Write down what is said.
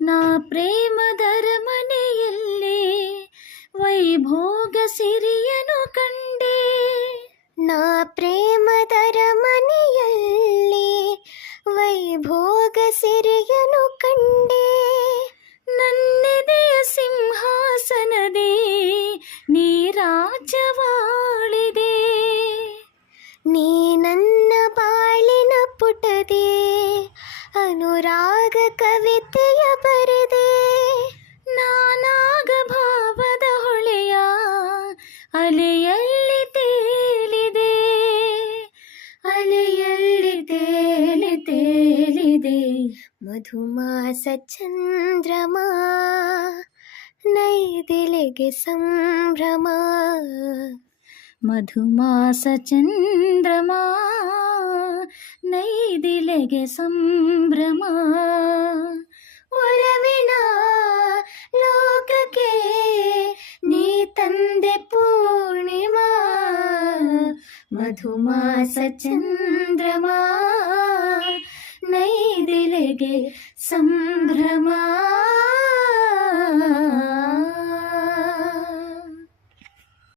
ನಾ ಪ್ರೇಮದರ ಮನೆಯಲ್ಲಿ ವೈಭೋಗ ಸಿರಿಯನು ಕಂಡೆ. ನಾ ಪ್ರೇಮದರ ಮನೆಯಲ್ಲಿ ವೈಭೋಗ ಸಿರಿಯನು ಕಂಡೆ. ನನ್ನೆದೆಯ ಸಿಂಹಾಸನದಿ ನೀ ರಾಜ್ಯವಾಳಿದೆ. ನೀ ನನ್ನ ಬಾಳಿನ ಪುಟದೆ ಅನುರಾಗ ಕವಿತೆಯ ಬರೆದೆ. ನಾನಾಗ ಭಾವದ ಹೊಳೆಯ ಅಲೆಯಲ್ಲಿ ತೇಲಿದೆ. ಅಲೆಯಲ್ಲಿ ತೇಲಿದೆ. ಮಧುಮಾಸ ಚಂದ್ರಮ ನೈದಿಲೆಗೆ ಸಂಭ್ರಮ. ಮಧುಮಾಸ ಚಂದ್ರಮ ನೈದಿಲೆಗೆ ಸಂಭ್ರಮ. ಒಲವಿನ ಲೋಕಕ್ಕೆ ನೀ ತಂದೆ ಪೂರ್ಣಿಮಾ. ಮಧುಮಾಸ ಚಂದ್ರಮ ನೈದಿಲೆಗೆ ಸಂಭ್ರಮ.